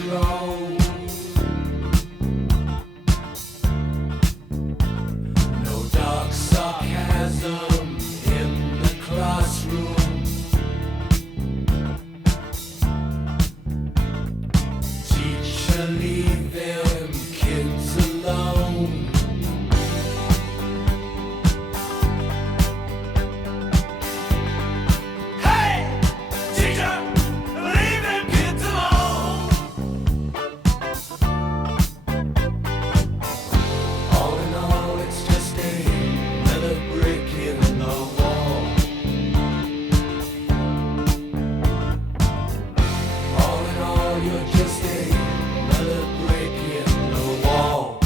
control. No dark sarcasm in the classroom. Teacher, leave them kids alone. Hey, teacher, leave them kids alone. All in all, it's just another brick in the wall. All in all, you're just another brick in the wall.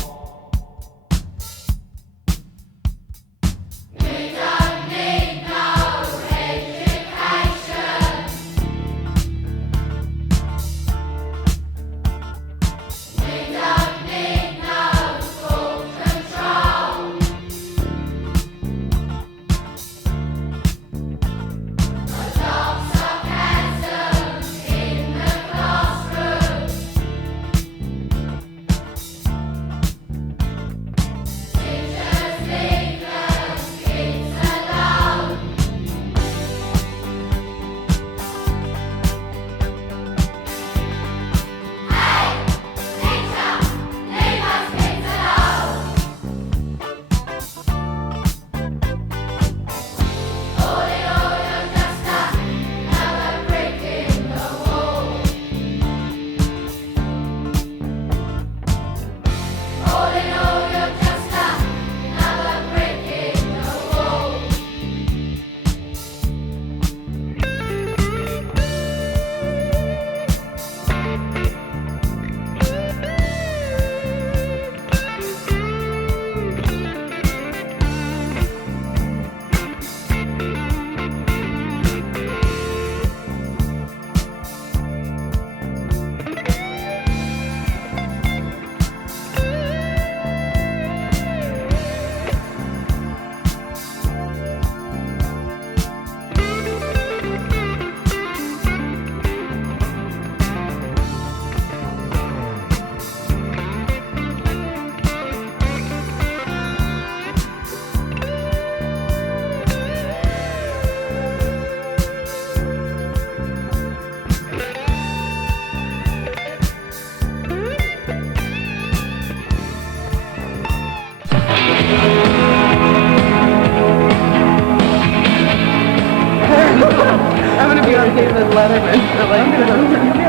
I'm gonna be on David Letterman for like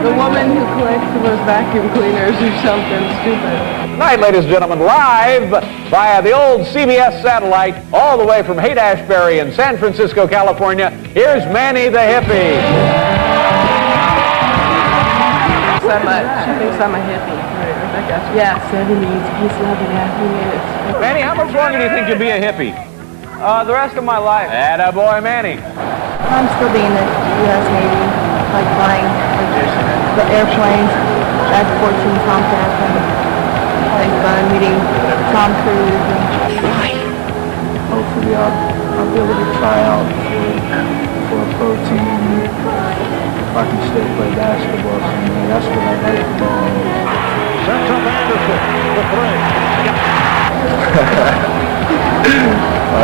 the woman who collects those vacuum cleaners or something stupid. Tonight, ladies and gentlemen, live via the old CBS satellite, all the way from Haight-Ashbury in San Francisco, California, here's Manny the Hippie. So much. She thinks I'm a hippie. Right, I got you. Yeah, 70s, peace, love, and happiness. Manny, how much longer do you think you'll be a hippie? The rest of my life. Attaboy, Manny. I'm still being the U.S. Navy, like flying the airplanes, F-14 Tomcats, and having fun meeting Tom Cruise. Hopefully I'll be able to try out for a pro team. If I can still play basketball somewhere, that's what I like about it. Sets up Anderson, the three. 5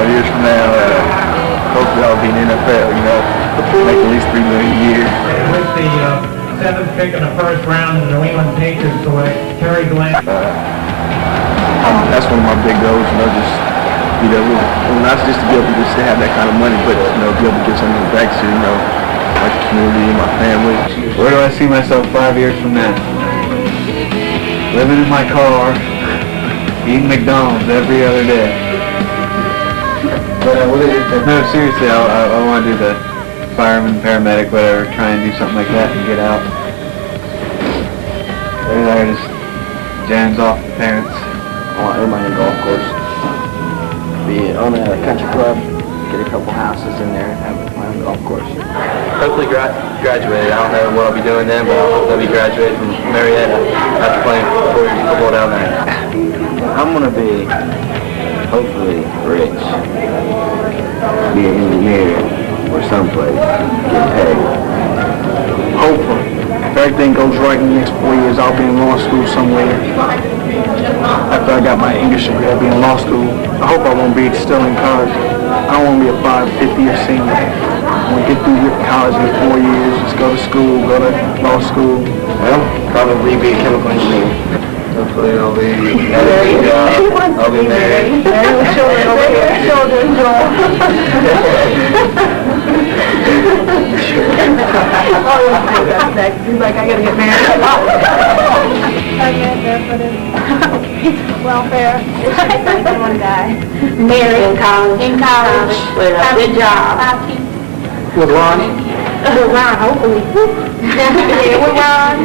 years from now, hopefully I'll be in the NFL, you know, make at least $3 million a year. With the seventh pick in the first round, the New England Patriots select Terry Glenn. That's one of my big goals, you know, just, you know, not just to be able to just have that kind of money, but, you know, be able to give something back to, you know, like the community and my family. Where do I see myself 5 years from now? Living in my car, eating McDonald's every other day. But no, seriously, I want to do the fireman, paramedic, whatever, try and do something like that and get out. Maybe I just jams off the parents. I want to own my own golf course. Own a country club, get a couple houses in there, and have my own golf course. Hopefully graduate. I don't know what I'll be doing then, but I'll hopefully be graduated from Marietta after playing 4 years of football down there. I'm going to be, hopefully, rich. Be an engineer or someplace, get paid. Hopefully. if everything goes right in the next 4 years, I'll be in law school somewhere. After I got my English degree, I'll be in law school. I hope I won't be still in college. I don't want to be a 50-year senior. I want to get through college in 4 years, just go to school, go to law school. Well, probably be a chemical engineer. Hopefully I'll be married. I'll be married. Married with children over here. Children, Joel. That's next. He's like, I gotta get married. Pregnant, barefooted. Welfare. One guy. Married. In college. In college. With a good job. With Ron? With Ron, hopefully. Yeah, with Ron.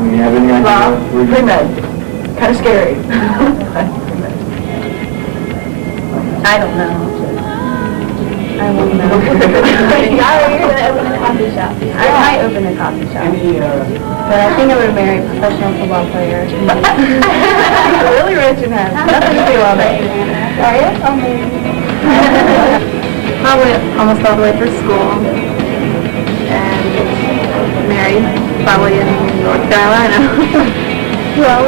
Do you have any idea? Pre-med. Kind of scary. I don't know. I won't know. You're going to open a coffee shop. I might open a coffee shop. But I think I would marry a professional football player. Really rich and has nothing to do on it. Are you? Probably almost all the way through school. And married, probably in North Carolina. Well,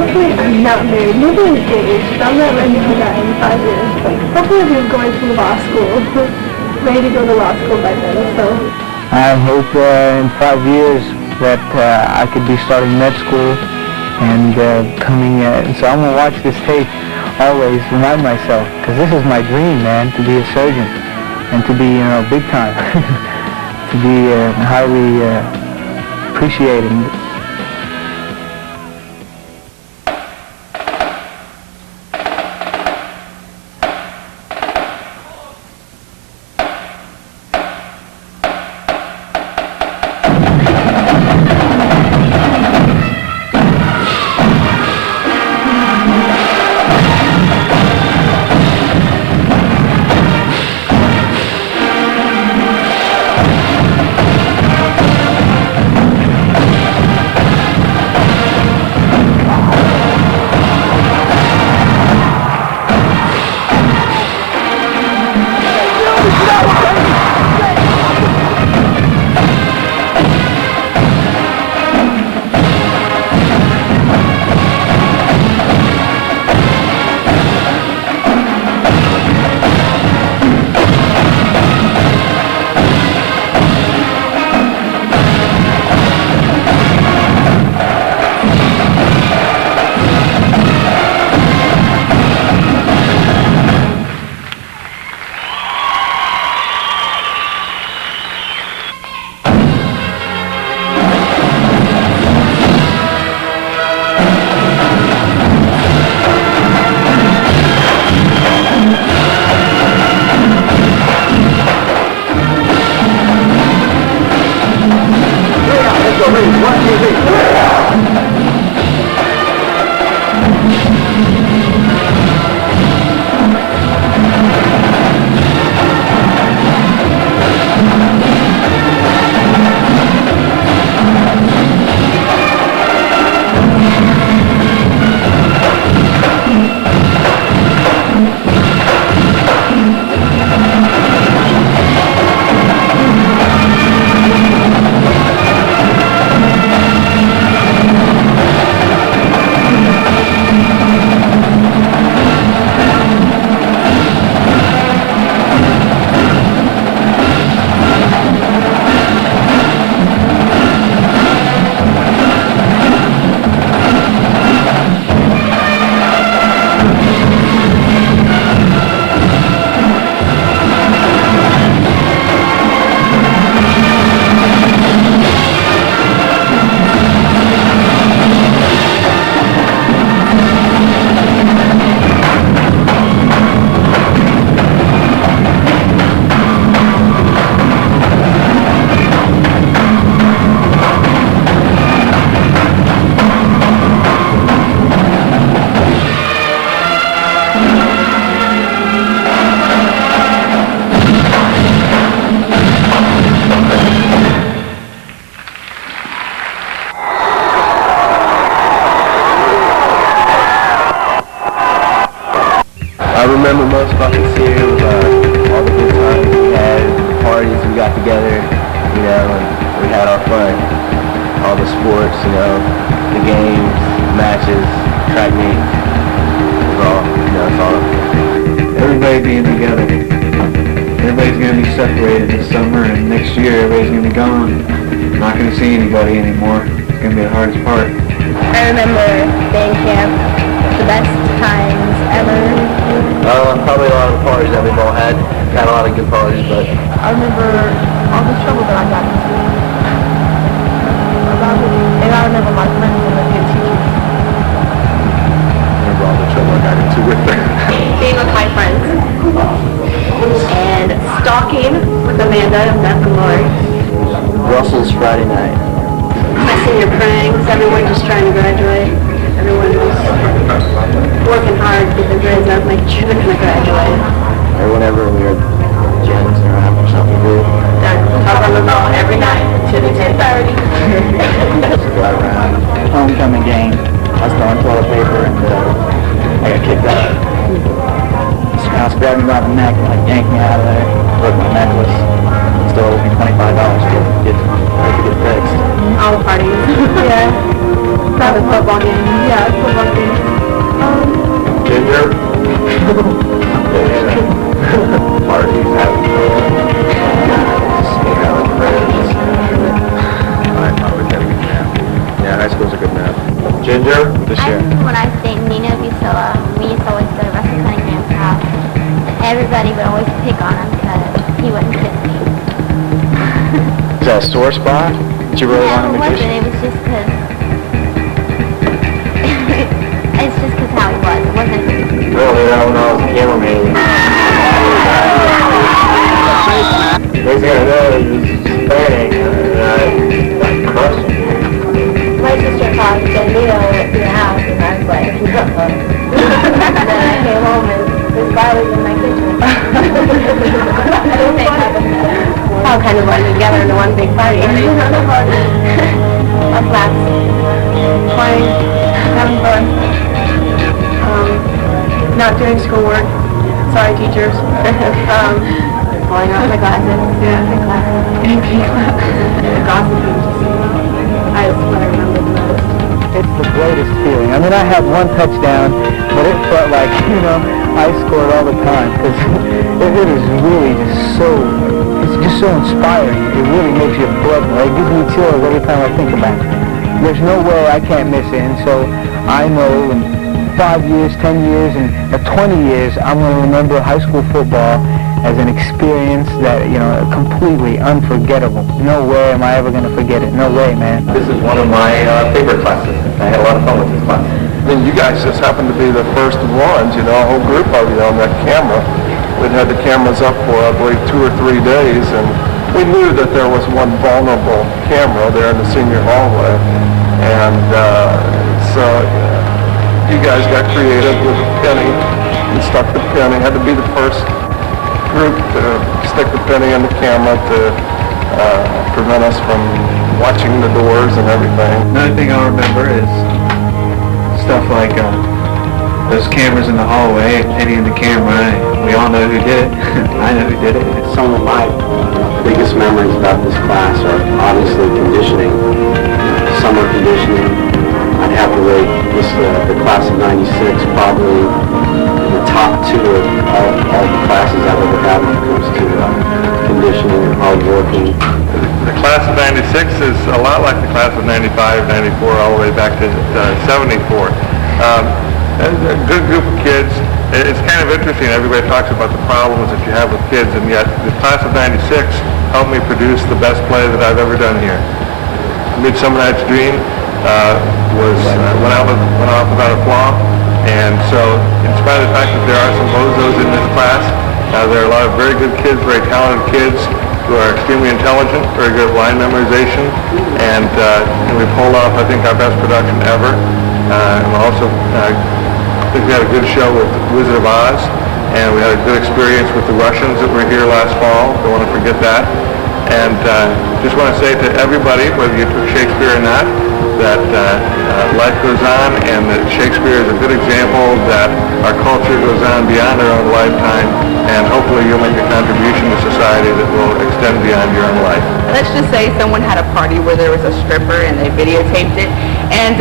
hopefully I'm not married. Maybe engaged. I'm not ready for that in 5 years. But hopefully I'll be going to law school. Ready to go to law school by then, so. I hope in 5 years that I could be starting med school and coming, so I'm going to watch this tape always, remind myself, because this is my dream, man, to be a surgeon and to be, big time, to be highly appreciated. I remember most fucking year was all the good times we had, the parties we got together, and we had our fun. all the sports, you know, the games, matches, track meets. Overall, you know, it's all. Everybody being together. Everybody's going to be separated this summer, and next year everybody's going to be gone. Not going to see anybody anymore. It's going to be the hardest part. I remember band camp, the best times ever. Probably a lot of the parties that we've all had. Had a lot of good parties, but I remember all the trouble that I got into. And I remember my friends and the good teachers. Remember all the trouble I got into with them. Being with my friends. And stalking with Amanda and Beth and Lori. Russell's Friday night. My senior pranks, everyone just trying to graduate. Everyone was working hard to get their grades up, making sure they're going to graduate. Or whenever we were jamming around for something to do. Talk on the phone every night till 10:30. Drive around. Homecoming game. I was throwing toilet paper and I got kicked out. Mr. House grabbed me by the neck and like yanked me out of there. Broke my necklace. Still owed me $25 to get fixed. All the parties. Yeah. Not a football game. Yeah, football games. Ginger? Parties, having fun. Just hang out with friends. I probably gotta get nap. Yeah, high school's a good nap. Ginger? This I year. remember when I was dating Nino Busilla, we used to always go to Russell Cunningham's house. And everybody would always pick on him because he wouldn't kiss me. Is that a sore spot? Did you really No, want him it to kiss wasn't. you? It was just because... it's just because how he was. It wasn't... Earlier when I was a cameraman. Next thing I know, it was just bang, and I crushed him. My sister called and said, Nino went to the house, and I was like, and then I came home and this Riley was in my kitchen. All kind of running together into one big party. Our class, playing, having fun, not doing schoolwork. Sorry, teachers. Pulling off my glasses. Yeah, my glasses. Gossiping. That's what I remember the most. It's the greatest feeling. I mean, I had one touchdown, but it felt like, you know, I scored all the time because it is really just so, it's just so inspiring. It really makes your blood, it gives me chills every time I think about it. There's no way I can't miss it, and so I know in 5 years, 10 years, and 20 years, I'm going to remember high school football as an experience that, you know, completely unforgettable. No way am I ever going to forget it. No way, man. This is one of my favorite classes. I had a lot of fun with this class. And you guys just happened to be the first ones, you know, a whole group of you on that camera. We'd had the cameras up for, I believe, 2 or 3 days, and we knew that there was one vulnerable camera there in the senior hallway. And so you guys got creative with a penny and stuck the penny. Had to be the first group to stick the penny in the camera to prevent us from watching the doors and everything. Another thing I'll remember is stuff like those cameras in the hallway, Penny in the camera. We all know who did it. I know who did it. Some of my biggest memories about this class are obviously conditioning, summer conditioning. I'd have to rate this, the class of '96, probably in the top 2 of all the classes I've ever had when it comes to conditioning and hard working. The class of '96 is a lot like the class of '95, '94, all the way back to '74. A good group of kids. It's kind of interesting. Everybody talks about the problems that you have with kids, and yet the class of '96 helped me produce the best play that I've ever done here. Midsummer Night's Dream went off without a flaw, and so in spite of the fact that there are some bozos in this class, there are a lot of very good kids, very talented kids who are extremely intelligent, very good at line memorization, and we pulled off, I think, our best production ever. And also, I think we had a good show with Wizard of Oz, and we had a good experience with the Russians that were here last fall. Don't want to forget that. And just want to say to everybody, whether you took Shakespeare or not, that life goes on, and that Shakespeare is a good example that our culture goes on beyond our own lifetime, and hopefully you'll make a contribution to society that will extend beyond your own life. Let's just say someone had a party where there was a stripper and they videotaped it, and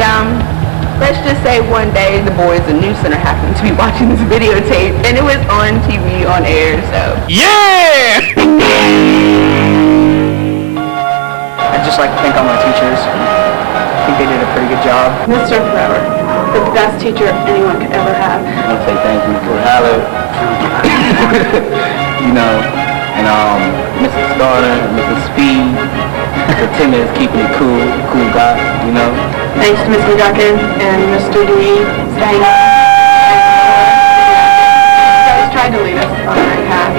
let's just say one day the boys in New Center happened to be watching this videotape, and it was on TV, on air, so. Yeah! I'd just like to thank all my teachers. I think they did a pretty good job. Mr. Forever, the best teacher anyone could ever have. I want to say thank you for Hallow. You know, and Mrs. Starter, Mrs. Speed, Mr. Timmons keeping it cool guy, you know. Thanks to Ms. McGuckin and Mr. D. Stang. You guys tried to lead us on the right path.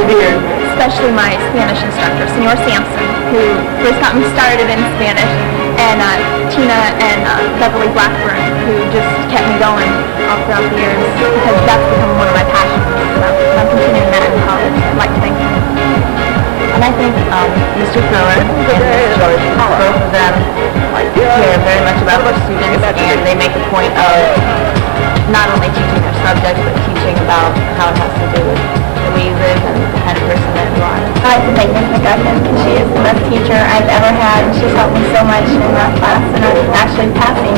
Revered. Especially my Spanish instructor, Senor Sampson, who first got me started in Spanish, and Tina and Beverly Blackburn, who just kept me going all throughout the years, because that's become one of my passions. So, and I'm continuing that in college. I'd like to thank them. And I think Mr. Thrower and Ms. George, both of them care very much about their students, and they make a point of not only teaching their subject, but teaching about how it has to do with the way you live and the kind of person that you are. I like to thank Ms. McGuckin because she is the best teacher I've ever had. She's helped me so much in that class, and I'm actually passing.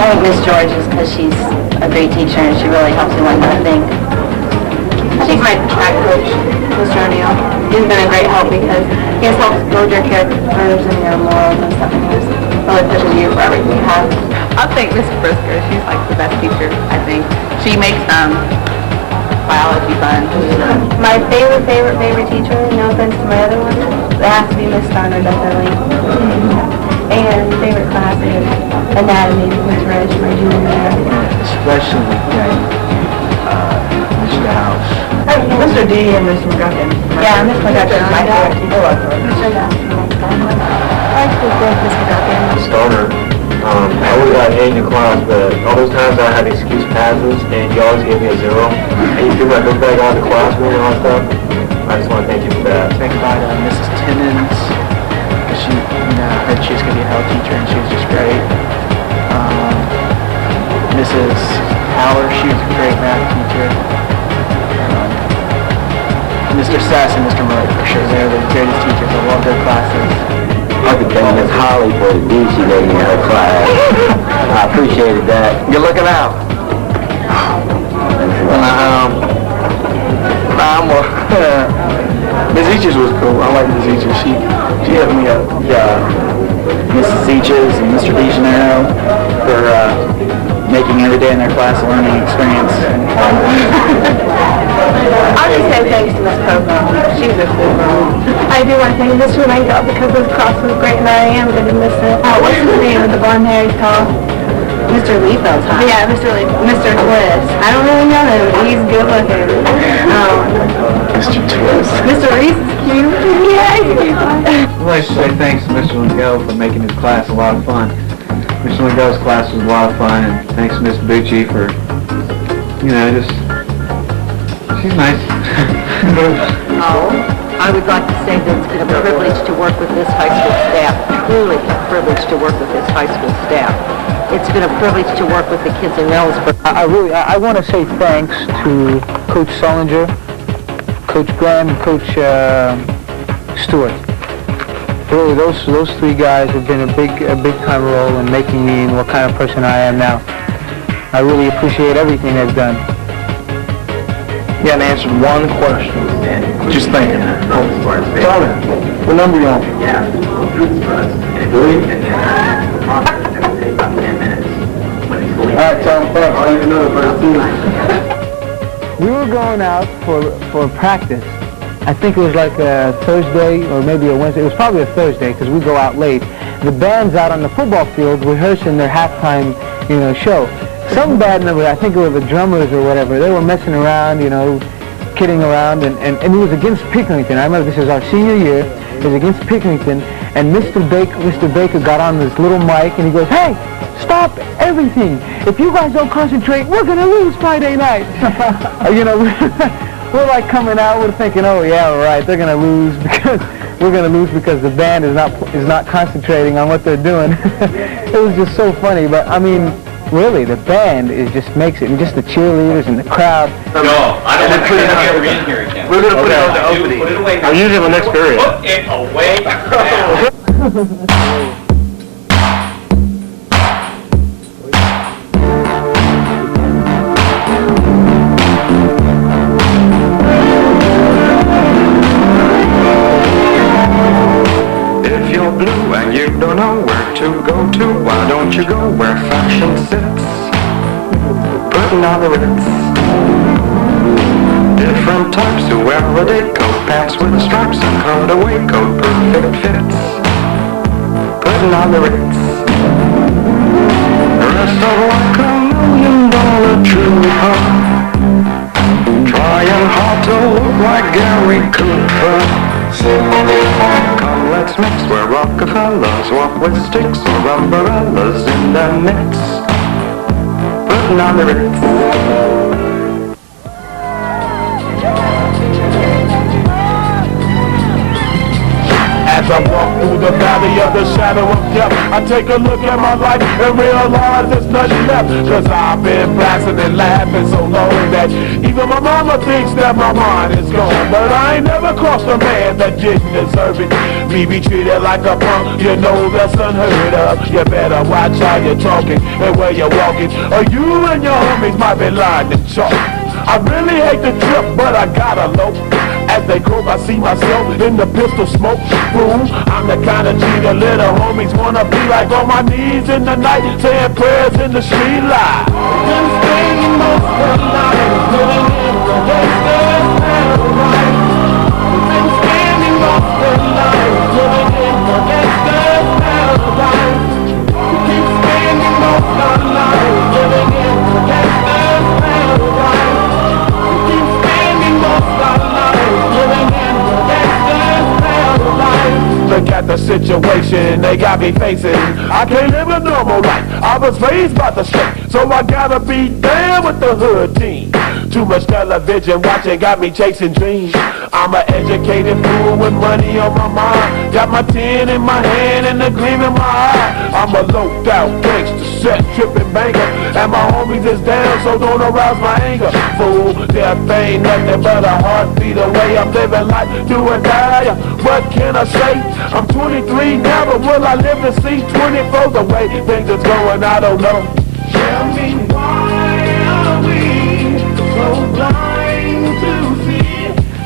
I like Miss George just because she's a great teacher and she really helps me learn how to think. She's my track coach, Mr. O'Neill. He's been a great help because he has helped build your characters and your morals and stuff, and he really pushes you for everything you have. I'll thank Ms. Brisker. She's like the best teacher, I think. She makes biology fun. My favorite teacher, no offense to my other one, it has to be Miss Steiner, definitely. And favorite class is anatomy, Miss Rich, my junior year. Especially thank Mr. House. Mr. D and Ms. McGuckin. Yeah, Miss McGuckin is my favorite teacher. I like to thank Ms. McGuckin. Stoner. I would have got an A in the class, but all those times I had excuse passes, and you always gave me a 0. And you threw my book bag out of the classroom and all that stuff. I just want to thank you for that. Thank God, Mrs. Timmons. She, heard she was going to be a health teacher, and she was just great. Mrs. Haller, she was a great math teacher. Mr. Sass and Mr. Murray, for sure, they're the greatest teachers. I love their classes. I could thank Miss Holly for the D she gave me in her class. I appreciated that. Good looking out. Ms. Eaches was cool. I like Ms. Eaches. She helped me out. Mrs. Eaches and Mr. DeGenero for making every day in their class a learning experience. I'll just say thanks to Miss Coco. She's a cool girl. I do want to thank Mr. Mango because his cross was great and I am going to miss it. Oh, what's his name with the blonde hair he's tall? Mr. Liefeld's hot. Yeah, Mr. Twist. I don't really know him, but he's good looking. Mr. Twist. Mr. Reese is cute. Yeah, he's cute. I'd like to say thanks to Mr. Lingo for making his class a lot of fun. Mr. Lingo's class was a lot of fun, and thanks to Miss Bucci for, she's nice. I would like to say that it's been a privilege to work with this high school staff. Truly a privilege to work with this high school staff. It's been a privilege to work with the kids in Reynoldsburg. I want to say thanks to Coach Sullinger, Coach Graham, and Coach Stewart. Really, those three guys have been a big time role in making me and what kind of person I am now. I really appreciate everything they've done. You haven't answered one question. Just thinking. Tyler, what number are you on? Alright, Tom, thanks. We were going out for practice. I think it was like a Thursday or maybe a Wednesday. It was probably a Thursday because we go out late. The band's out on the football field rehearsing their halftime, show. Some band member, I think it was the drummers or whatever, they were messing around, kidding around, and it was against Pickerington. I remember this is our senior year. It was against Pickerington, and Mr. Baker got on this little mic and he goes, "Hey, stop everything! If you guys don't concentrate, we're gonna lose Friday night." We're like coming out, we're thinking, "Oh yeah, right, they're gonna lose because the band is not concentrating on what they're doing." It was just so funny, but I mean, really, the band just makes it, and just the cheerleaders and the crowd. No, I don't want to put it ever in here again. We're going to put it on the opening. Put it away now. I'm using the next period. Put it away now. If you're blue and you don't know where to go to, why don't you go where fashion sits? Putting on the Ritz. Different types who wear a day coat, pants with the stripes and cutaway coat, perfect fits. Putting on the Ritz. Dressed up like $1 million trooper, trying hard to look like Gary Cooper. Come, let's mix where Rockefellers walk with sticks or umbrellas in their midst. Putting on the Ritz. As I walk through the valley of the shadow of death, I take a look at my life and realize there's nothing left. Cause I've been blasting and laughing so long that even my mama thinks that my mind is gone. But I ain't never crossed a man that didn't deserve it. Me be treated like a punk, you know that's unheard of. You better watch how you're talking and where you're walking, or you and your homies might be lying in chalk. I really hate the trip, but I gotta low. As they croak, I see myself in the pistol smoke. Fool, I'm the kind of G the little homies wanna be like, on my knees in the night, saying prayers in the street light. Been spending most of the night living in the gangster's paradise. Been spending most of the night living in the gangster's paradise. Keep spending most of the night living in the gangster's paradise. Keep spending most of the night. Look at the situation they got me facing. I can't live a normal life. I was raised by the street, so I gotta be down with the hood team. Too much television watching got me chasing dreams. I'm an educated fool with money on my mind. Got my tin in my hand and a gleam in my eye. I'm a low out gangster, set tripping banker, and my homies is down, so don't arouse my anger. Fool, death ain't nothing but a heartbeat away. I'm living life, do or die. What can I say? I'm 23 now, but will I live to see 24? The way things is going, I don't know. Tell me why are we so blind to see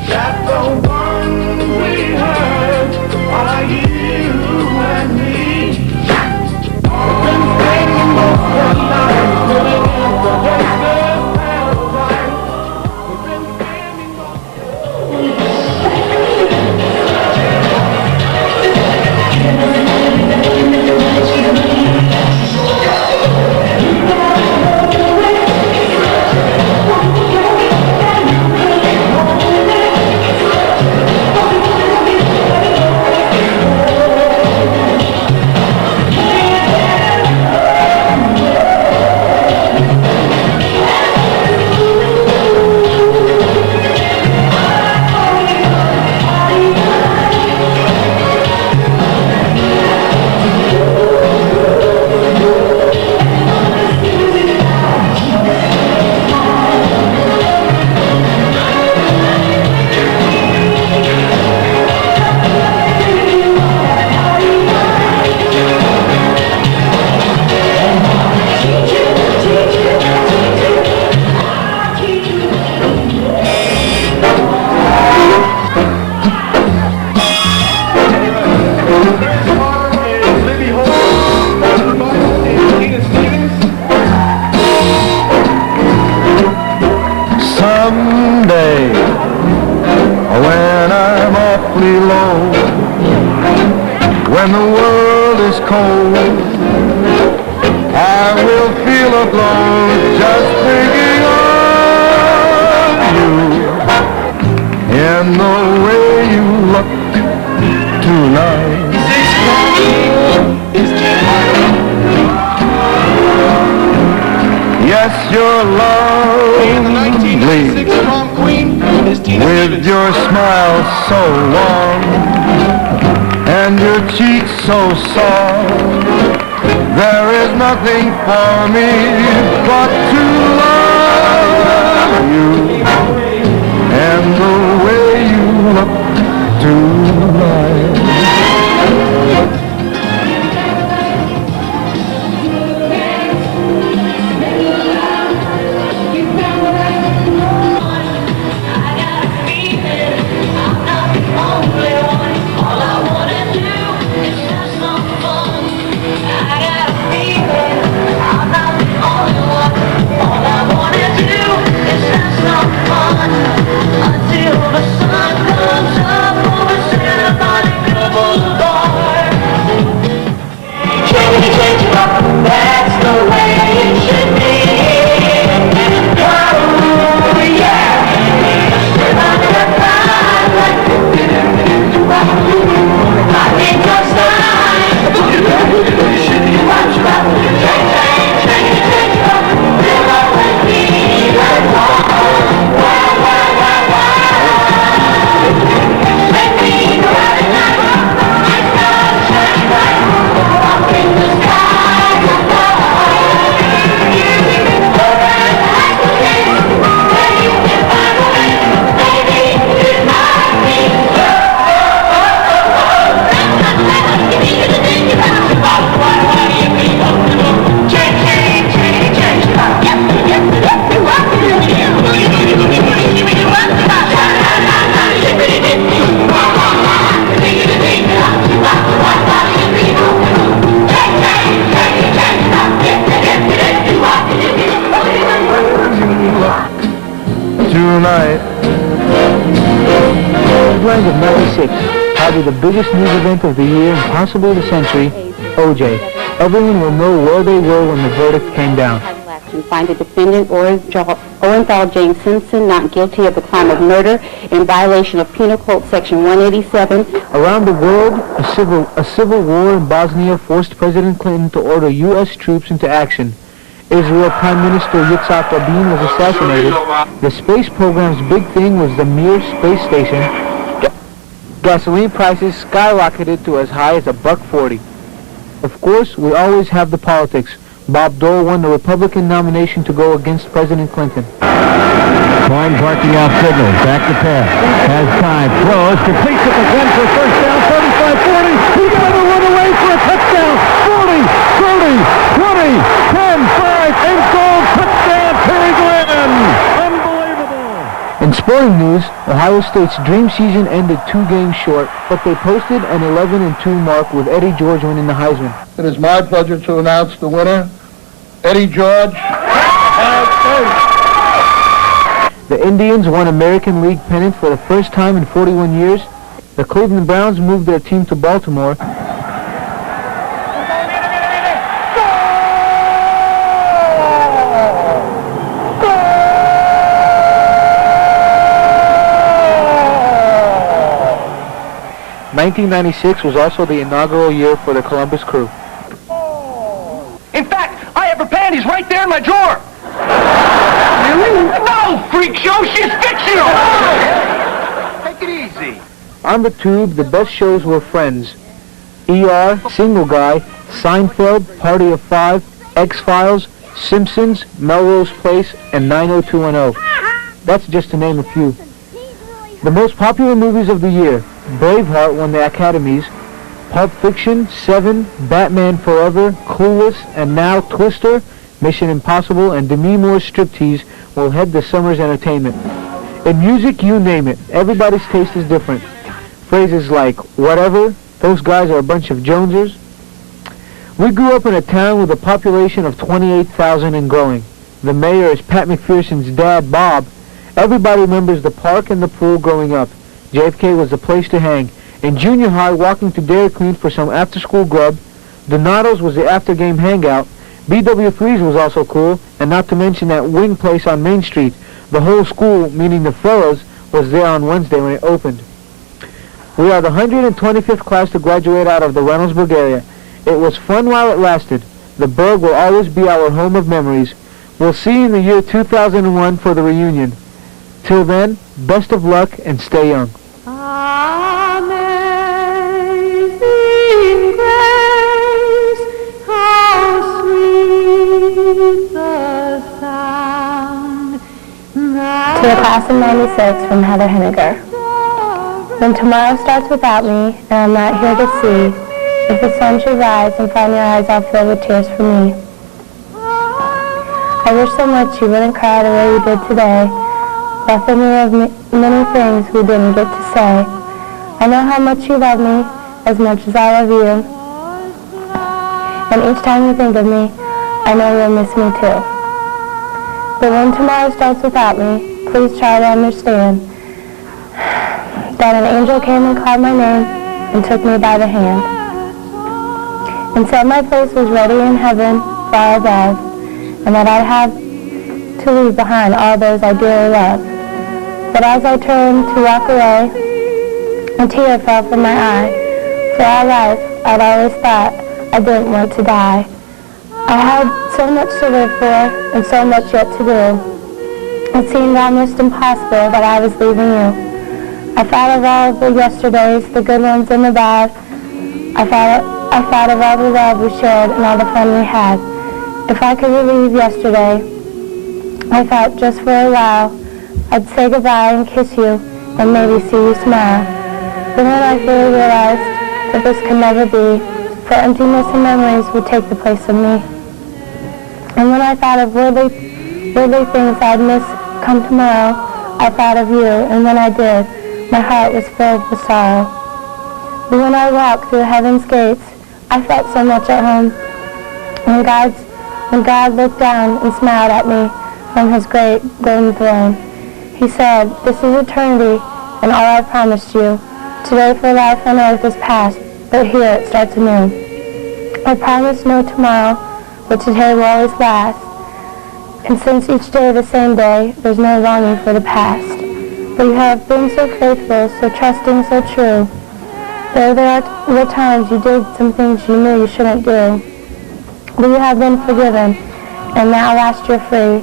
that the ones we hurt are you and me? We've been spending most of our lives living in the gangster's paradise. We've been spending most when the world is cold, I will feel a glow just thinking of you in the way you look tonight. Yes, you're lovely with your smile so warm and your cheeks so soft. There is nothing for me but to love you and the way you look tonight. That's the way it should be. Oh, yeah. If I could cry like I need your sign. Will always be that one. Make me cry tonight. My stars shine bright. Up in the sky above. Tonight. Headlines of '96, probably the biggest news event of the year and possibly the century, O.J. Everyone will know where they were when the verdict came down. And find the defendant, Orenthal James Simpson, not guilty of the crime of murder in violation of Penal Code Section 187. Around the world, a civil war in Bosnia forced President Clinton to order U.S. troops into action. Israel Prime Minister Yitzhak Rabin was assassinated. The space program's big thing was the Mir space station. Gasoline prices skyrocketed to as high as $1.40. Of course, we always have the politics. Bob Dole won the Republican nomination to go against President Clinton. Klein barking out signals, back to pass, has time, throws, completes it to Glenn for first down, 35-40, he's going to run away for a touchdown, 40, 30, 20, 10, 5, end goal, touchdown, Terry Glenn! Unbelievable! In sporting news, Ohio State's dream season ended 2 games short, but they posted an 11-2 mark with Eddie George winning the Heisman. It is my pleasure to announce the winner, Eddie George. The Indians won American League pennant for the first time in 41 years. The Cleveland Browns moved their team to Baltimore. '96 was also the inaugural year for the Columbus Crew. In fact, I have her panties right there in my drawer. Really? No, freak show, she's fictional. Take it easy. On the tube, the best shows were Friends, ER, Single Guy, Seinfeld, Party of Five, X-Files, Simpsons, Melrose Place, and 90210. That's just to name a few. The most popular movies of the year: Braveheart won the Academies, Pulp Fiction, Seven, Batman Forever, Clueless, and now Twister, Mission Impossible, and Demi Moore's Striptease will head the summer's entertainment. In music, you name it, everybody's taste is different. Phrases like, whatever, those guys are a bunch of Jonesers. We grew up in a town with a population of 28,000 and growing. The mayor is Pat McPherson's dad, Bob. Everybody remembers the park and the pool growing up. JFK was the place to hang. In junior high, walking to Dairy Queen for some after-school grub. Donato's was the after-game hangout. BW3's was also cool, and not to mention that wing place on Main Street. The whole school, meaning the fellas, was there on Wednesday when it opened. We are the 125th class to graduate out of the Reynoldsburg area. It was fun while it lasted. The Burg will always be our home of memories. We'll see you in the year 2001 for the reunion. Till then, best of luck and stay young. Amazing grace, how To the class of 96 from Heather Henniger. When tomorrow starts without me, and I'm not here to see, if the sun should rise and find your eyes all filled with tears for me. I wish so much you wouldn't cry the way you did today, buffet me of many things we didn't get to say. I know how much you love me, as much as I love you. And each time you think of me, I know you'll miss me too. But when tomorrow starts without me, please try to understand that an angel came and called my name and took me by the hand and said my place was ready in heaven far above, and that I'd have to leave behind all those I dearly love. But as I turned to walk away, a tear fell from my eye. For all life, I'd always thought I didn't want to die. I had so much to live for and so much yet to do. It seemed almost impossible that I was leaving you. I thought of all the yesterdays, the good ones and the bad. I thought of all the love we shared and all the fun we had. If I could relive yesterday, I thought just for a while, I'd say goodbye and kiss you and maybe see you smile. But then I fully realized that this could never be, for emptiness and memories would take the place of me. And when I thought of worldly things I'd miss come tomorrow, I thought of you, and when I did, my heart was filled with sorrow. But when I walked through heaven's gates, I felt so much at home. When God looked down and smiled at me from his great golden throne, he said, "This is eternity, and all I promised you. Today for life on earth is past, but here it starts anew. I promised no tomorrow, but today will always last. And since each day the same day, there's no longing for the past. But you have been so faithful, so trusting, so true. There were times you did some things you knew you shouldn't do. But you have been forgiven, and now last you're free.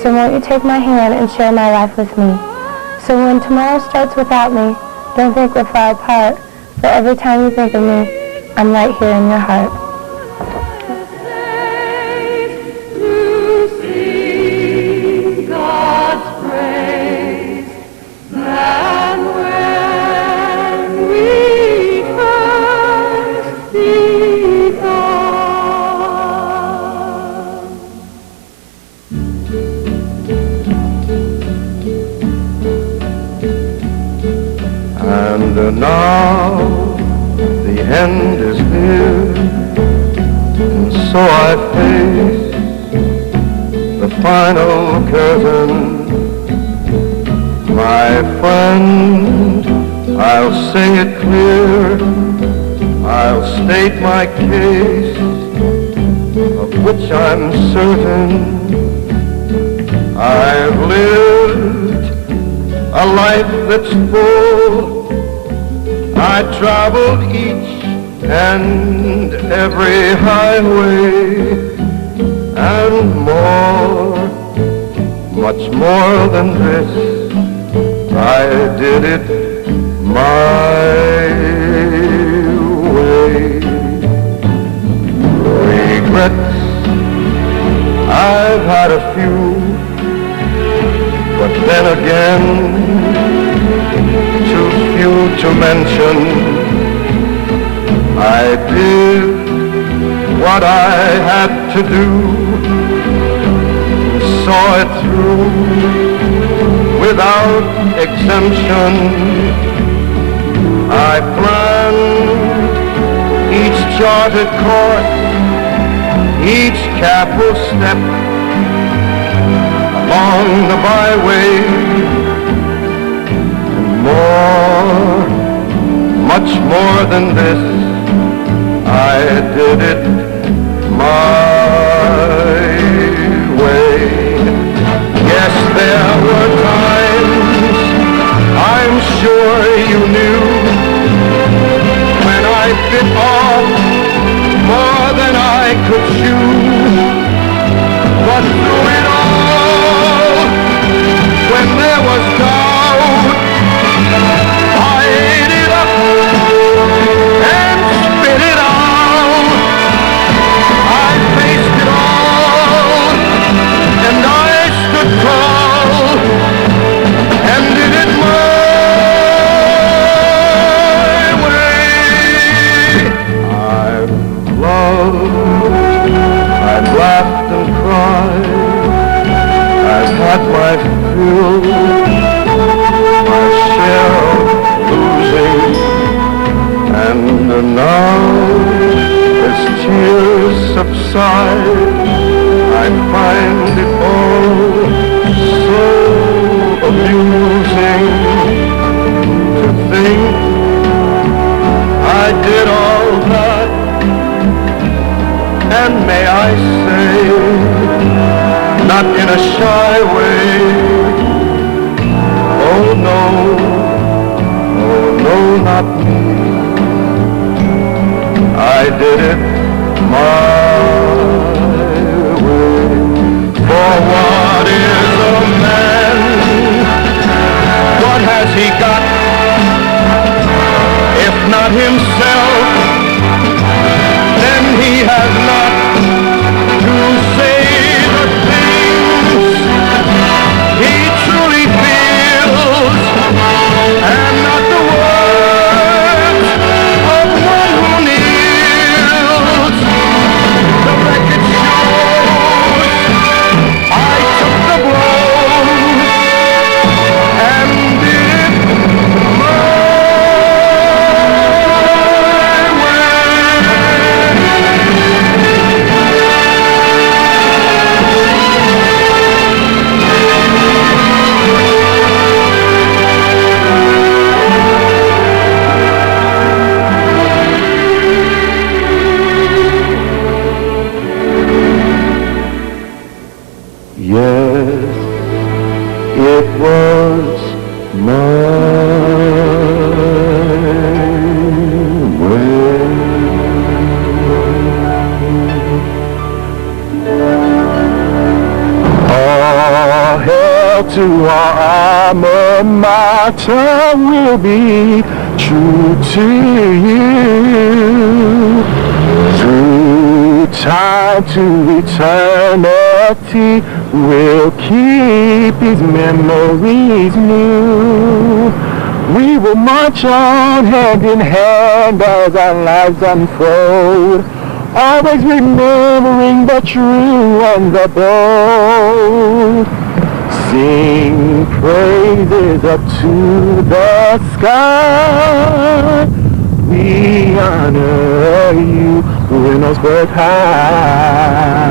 So won't you take my hand and share my life with me? So when tomorrow starts without me, don't think we're far apart. For every time you think of me, I'm right here in your heart." And now the end is near, and so I face the final curtain. My friend, I'll say it clear, I'll state my case, of which I'm certain. I've lived a life that's full. I traveled each and every highway, and more, much more than this, I did it my way. Regrets, I've had a few, but then again, too few to mention. I did what I had to do, saw it through without exemption. I planned each charted course, each careful step along the byway. More, much more than this, I did it my way. Yes, there were times, I'm sure you knew, when I bit off more than I could chew. But through it all, when there was doubt, I ate it up and spit it out. I faced it all, and I stood tall. laughed and cried. I've had my fill, my share of losing, and now as tears subside, I find it all so amusing to think I did all that, and may I say, not in a shy way, oh no, not me. I did it my way. For what is a man? What has he got? If not himself, then he has not to say the things he truly feels, and not the words of one who kneels. The record shows I took the blows and did it my Yes, it was my way. All hail to our alma mater, will be true to you. Through time to eternity, we'll keep these memories new. We will march on hand in hand as our lives unfold, always remembering the true and the bold. Sing praises up to the sky. We honor you, Reynoldsburg High.